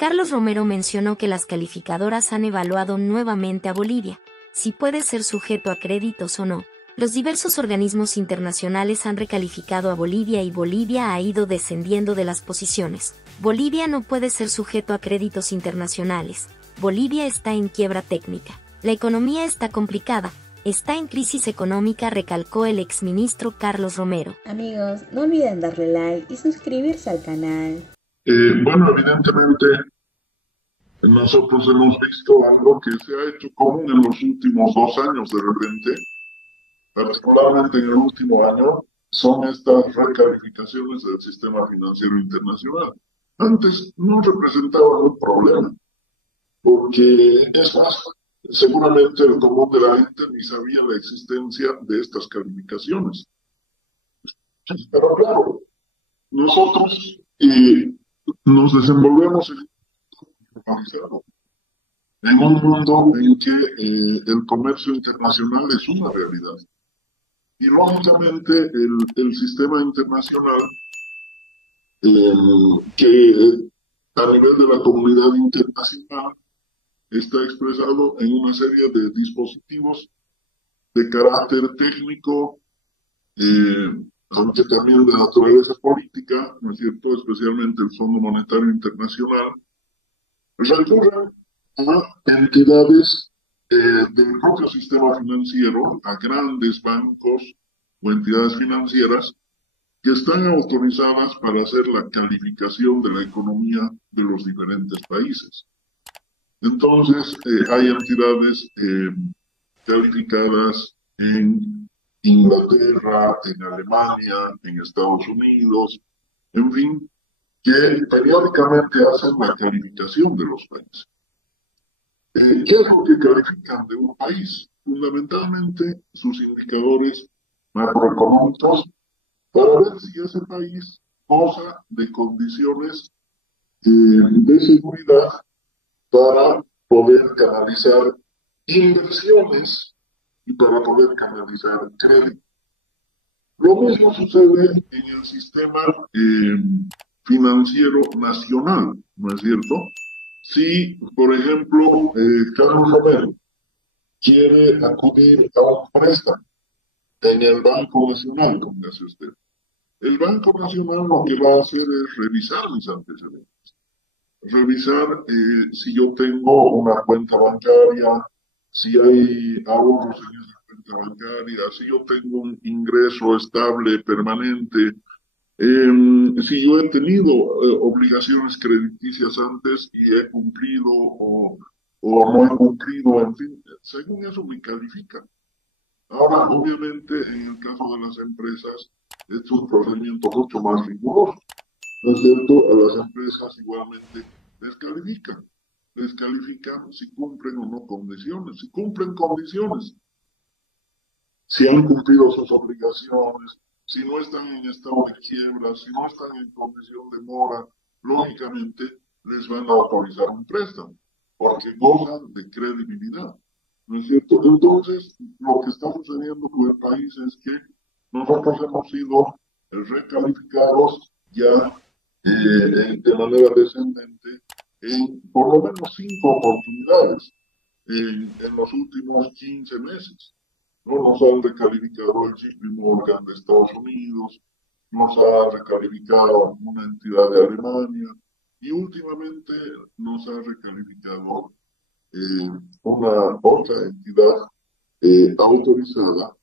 Carlos Romero mencionó que las calificadoras han evaluado nuevamente a Bolivia, si puede ser sujeto a créditos o no. Los diversos organismos internacionales han recalificado a Bolivia y Bolivia ha ido descendiendo de las posiciones. Bolivia no puede ser sujeto a créditos internacionales. Bolivia está en quiebra técnica. La economía está complicada. Está en crisis económica, recalcó el exministro Carlos Romero. Amigos, no olviden darle like y suscribirse al canal. Bueno, evidentemente nosotros hemos visto algo que se ha hecho común en los últimos 2 años de repente, particularmente en el último año, son estas recalificaciones del sistema financiero internacional. Antes no representaban un problema, porque es más, seguramente el común de la gente ni sabía la existencia de estas calificaciones. Pero claro, nosotros nos desenvolvemos en un mundo globalizado, en un mundo en que el comercio internacional es una realidad. Y lógicamente el sistema internacional que a nivel de la comunidad internacional está expresado en una serie de dispositivos de carácter técnico, aunque también de naturaleza política, ¿no es cierto?, especialmente el Fondo Monetario Internacional, recurren a entidades del propio sistema financiero, a grandes bancos o entidades financieras que están autorizadas para hacer la calificación de la economía de los diferentes países. Entonces, hay entidades calificadas en Inglaterra, en Alemania, en Estados Unidos, en fin, que periódicamente hacen la calificación de los países. ¿Qué es lo que califican de un país? Fundamentalmente sus indicadores macroeconómicos para ver si ese país goza de condiciones de seguridad para poder canalizar inversiones y para poder canalizar crédito. Lo mismo sucede en el sistema financiero nacional, ¿no es cierto? Si, por ejemplo, Carlos Romero quiere acudir a un préstamo en el Banco Nacional, como hace usted, el Banco Nacional lo que va a hacer es revisar mis antecedentes, revisar si yo tengo una cuenta bancaria, si hay ahorros en esa cuenta bancaria, si yo tengo un ingreso estable, permanente, si yo he tenido obligaciones crediticias antes y he cumplido o no he cumplido, en fin, según eso me califican. Ahora, obviamente, en el caso de las empresas, es un procedimiento mucho más riguroso, ¿no es cierto? A las empresas igualmente les califican si cumplen o no condiciones, si cumplen condiciones, si han cumplido sus obligaciones, si no están en estado de quiebra, si no están en condición de mora, lógicamente les van a autorizar un préstamo, porque gozan de credibilidad, ¿no es cierto? Entonces, lo que está sucediendo con el país es que nosotros hemos sido recalificados ya de manera descendente en por lo menos 5 oportunidades en los últimos 15 meses. ¿No? Nos han recalificado el JP Morgan de Estados Unidos, nos ha recalificado una entidad de Alemania y últimamente nos ha recalificado una otra entidad autorizada,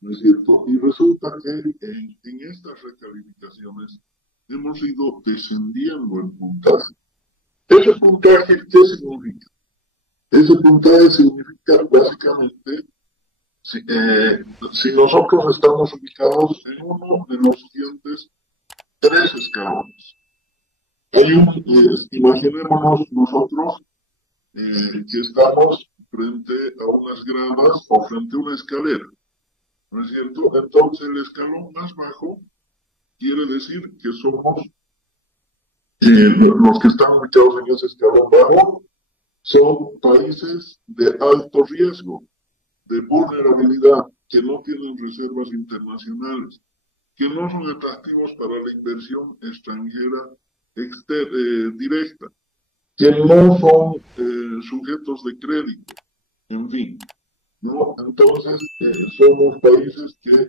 ¿no es cierto? Y resulta que en estas recalificaciones hemos ido descendiendo el puntaje. ¿Ese puntaje qué significa? Ese puntaje significa básicamente si nosotros estamos ubicados en uno de los siguientes 3 escalones. Imaginémonos nosotros que estamos frente a unas gradas o frente a una escalera, ¿no es cierto? Entonces el escalón más bajo quiere decir que somos los que están ubicados en ese escalón bajo son países de alto riesgo, de vulnerabilidad, que no tienen reservas internacionales, que no son atractivos para la inversión extranjera directa. que no son sujetos de crédito, en fin, ¿no? Entonces, somos países que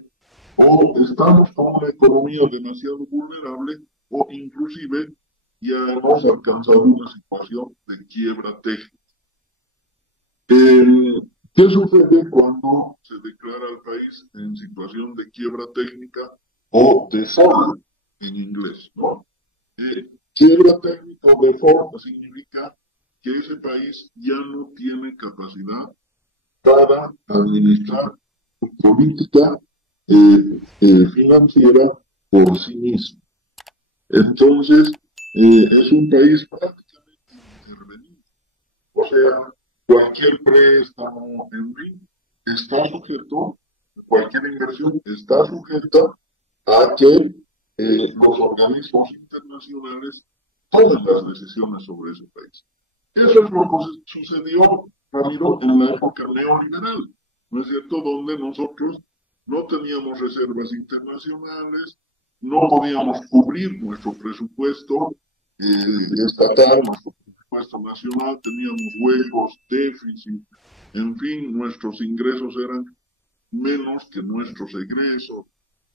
o estamos con una economía demasiado vulnerable o inclusive ya hemos alcanzado una situación de quiebra técnica. ¿Qué sucede cuando se declara al país en situación de quiebra técnica o default en inglés, ¿no? Quiebra técnica o default significa que ese país ya no tiene capacidad para administrar su política financiera por sí mismo. Entonces, es un país prácticamente intervenido. O sea, cualquier préstamo, en fin, está sujeto, cualquier inversión está sujeta a que los organismos internacionales tomen las decisiones sobre ese país. Eso es lo que sucedió, Ramiro, en la época neoliberal, ¿no es cierto? Donde nosotros no teníamos reservas internacionales, no podíamos cubrir nuestro presupuesto estatal, nuestro presupuesto nacional, teníamos huecos, déficit, en fin, nuestros ingresos eran menos que nuestros egresos.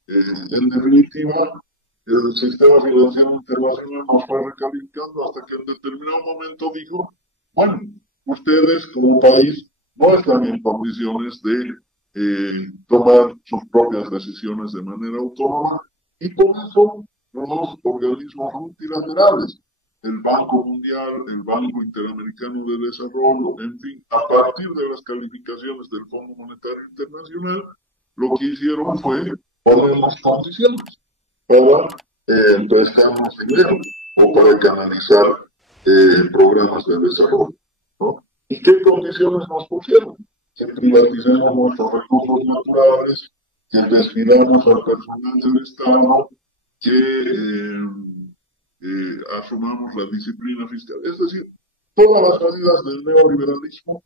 En definitiva, el sistema financiero internacional nos fue recalificando hasta que en determinado momento dijo, bueno, ustedes como país no están en condiciones de tomar sus propias decisiones de manera autónoma y por eso los organismos multilaterales, el Banco Mundial, el Banco Interamericano de Desarrollo, en fin, a partir de las calificaciones del Fondo Monetario Internacional, lo que hicieron fue poner las condiciones para prestarnos dinero o para canalizar programas de desarrollo, ¿no? ¿Y qué condiciones nos pusieron? Que privaticemos nuestros recursos naturales, que despidamos al personal del Estado, que asumamos la disciplina fiscal. Es decir, todas las medidas del neoliberalismo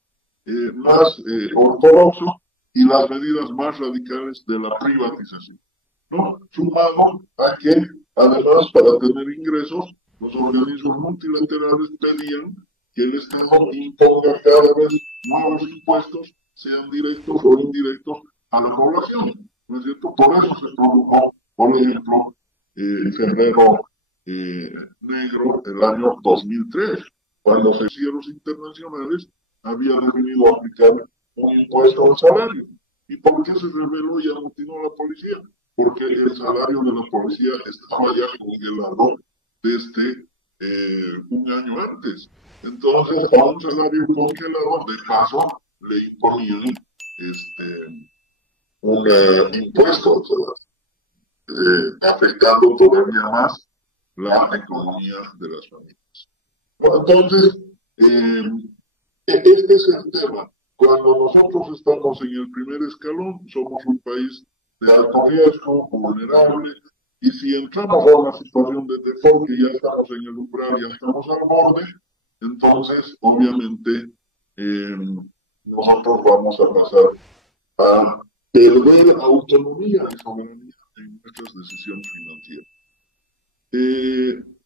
más ortodoxo y las medidas más radicales de la privatización, ¿no? Sumado a que, además, para tener ingresos, los organismos multilaterales pedían que el Estado imponga cada vez nuevos impuestos, sean directos o indirectos, a la población, ¿no es cierto? Por eso se produjo, por ejemplo, el febrero negro del año 2003, cuando los cielos internacionales habían definido aplicar un impuesto al salario. ¿Y por qué se reveló y amotinó a la policía? Porque el salario de la policía estaba ya congelado desde un año antes. Entonces, a un salario congelado, de paso, le imponían un impuesto al salario, afectando todavía más la economía de las familias. Bueno, entonces, este es el tema. Cuando nosotros estamos en el primer escalón, somos un país de alto riesgo, vulnerable, y si entramos a una situación de default, que ya estamos en el umbral, ya estamos al borde, entonces, obviamente, eh, nosotros vamos a pasar a perder autonomía y soberanía en nuestras decisiones financieras.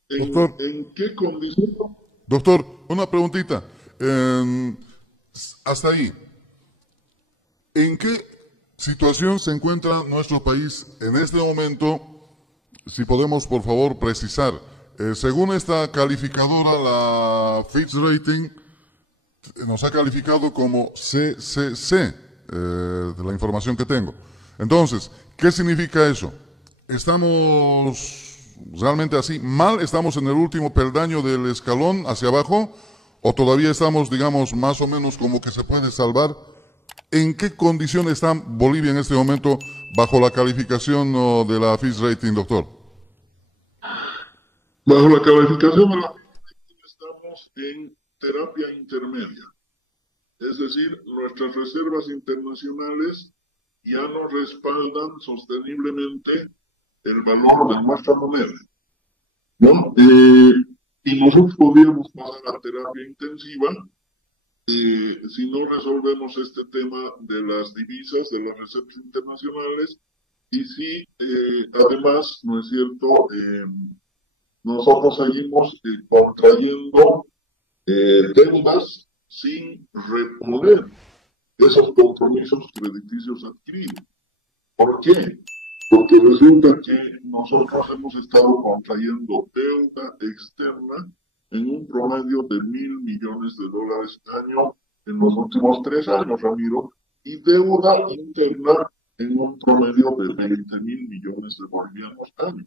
Doctor, ¿En qué condiciones? doctor, una preguntita. Hasta ahí, ¿en qué situación se encuentra nuestro país en este momento? Si podemos, por favor, precisar. Según esta calificadora, la Fitch Rating nos ha calificado como CCC, de la información que tengo. Entonces, ¿qué significa eso? ¿Estamos realmente así mal? ¿Estamos en el último peldaño del escalón hacia abajo? ¿O todavía estamos, digamos, más o menos como que se puede salvar? ¿En qué condición está Bolivia en este momento bajo la calificación de la Fitch Rating, doctor? Bajo la calificación de la estamos en terapia intermedia. Es decir, nuestras reservas internacionales ya no respaldan sosteniblemente el valor de nuestra moneda, ¿no? Y nosotros podríamos pasar a terapia intensiva si no resolvemos este tema de las divisas, de las reservas internacionales, y si además, ¿no es cierto?, nosotros seguimos contrayendo deudas sin reponer esos compromisos crediticios adquiridos. ¿Por qué? Porque resulta que nosotros hemos estado contrayendo deuda externa en un promedio de $1.000 millones año en los últimos 3 años, Ramiro, y deuda interna en un promedio de 20.000 millones de bolivianos año.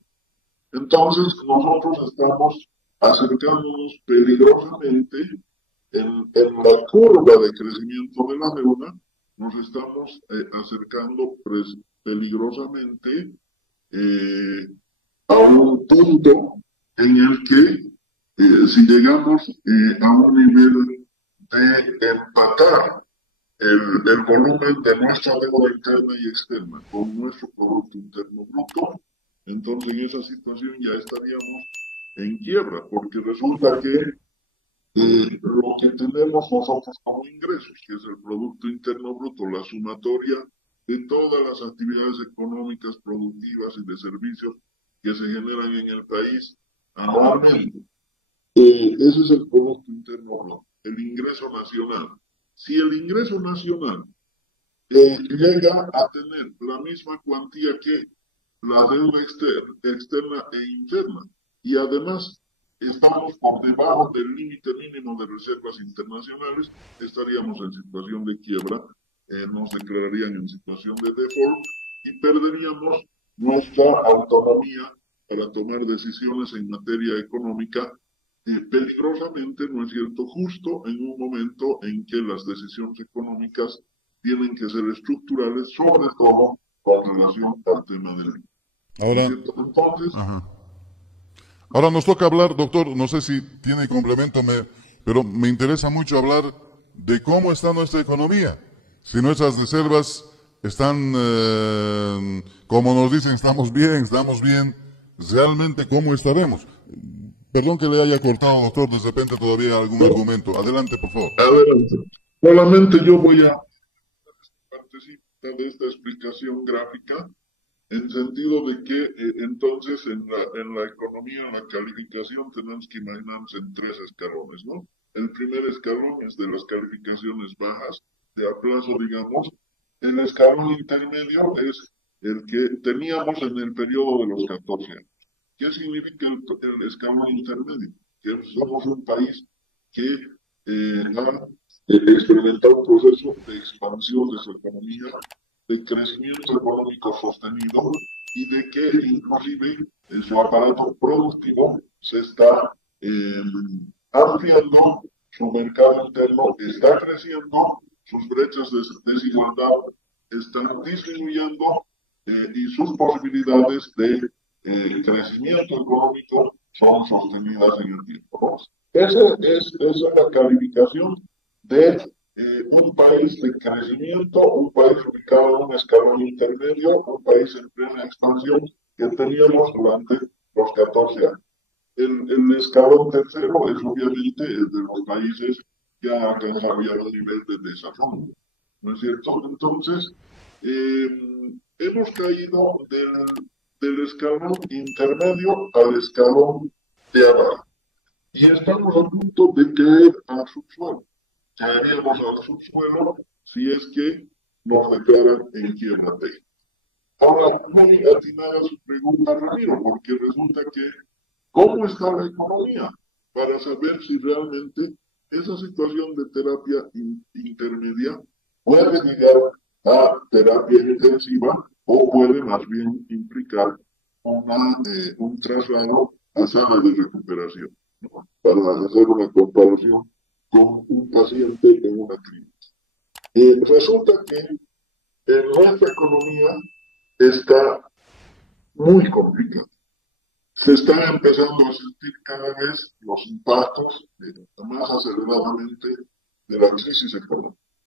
Entonces, nosotros estamos acercándonos peligrosamente en la curva de crecimiento de la deuda, nos estamos acercando peligrosamente a un punto en el que si llegamos a un nivel de empatar el volumen de nuestra deuda interna y externa con nuestro Producto Interno Bruto, entonces en esa situación ya estaríamos en quiebra, porque resulta que lo que tenemos nosotros como ingresos, que es el Producto Interno Bruto, la sumatoria de todas las actividades económicas, productivas y de servicios que se generan en el país anualmente. Ese es el Producto Interno Bruto, el ingreso nacional. Si el ingreso nacional llega a tener la misma cuantía que la deuda externa e interna, y además estamos por debajo del límite mínimo de reservas internacionales, estaríamos en situación de quiebra, nos declararían en situación de default y perderíamos nuestra autonomía para tomar decisiones en materia económica peligrosamente, ¿no es cierto?, justo en un momento en que las decisiones económicas tienen que ser estructurales, sobre todo con relación al tema del... Ahora, entonces, ahora nos toca hablar, doctor, no sé si tiene complemento, pero me interesa mucho hablar de cómo está nuestra economía. Si nuestras reservas están, como nos dicen, estamos bien, realmente cómo estaremos. Perdón que le haya cortado, doctor, de repente todavía algún argumento. Adelante, por favor. Adelante. Solamente yo voy a participar de esta explicación gráfica en sentido de que entonces en la economía, en la calificación, tenemos que imaginarnos en 3 escalones, ¿no? El primer escalón es de las calificaciones bajas, de aplazo, digamos. El escalón intermedio es el que teníamos en el periodo de los 14 años. ¿Qué significa el escalón intermedio? Que somos un país que ha experimentado un proceso de expansión de su economía, de crecimiento económico sostenido y de que inclusive su aparato productivo se está ampliando, su mercado interno está creciendo, sus brechas de desigualdad están disminuyendo y sus posibilidades de crecimiento económico son sostenidas en el tiempo, ¿no? Esa es la calificación de un país de crecimiento, un país ubicado en un escalón intermedio, un país en plena expansión que teníamos durante los 14 años. El escalón tercero es obviamente el de los países que han alcanzado ya un nivel de desarrollo, ¿no es cierto? Entonces, hemos caído del escalón intermedio al escalón de abajo y estamos a punto de caer al subsuelo. Caeríamos al subsuelo si es que nos declaran en quiebra técnica. Ahora, muy atinada su pregunta, Ramiro, porque resulta que ¿cómo está la economía? Para saber si realmente esa situación de terapia intermedia puede llegar a terapia intensiva o puede más bien implicar un traslado a sala de recuperación, ¿no? Para hacer una comparación con un paciente en una clínica. Resulta que nuestra economía está muy complicada. Se están empezando a sentir cada vez los impactos más aceleradamente de la crisis económica.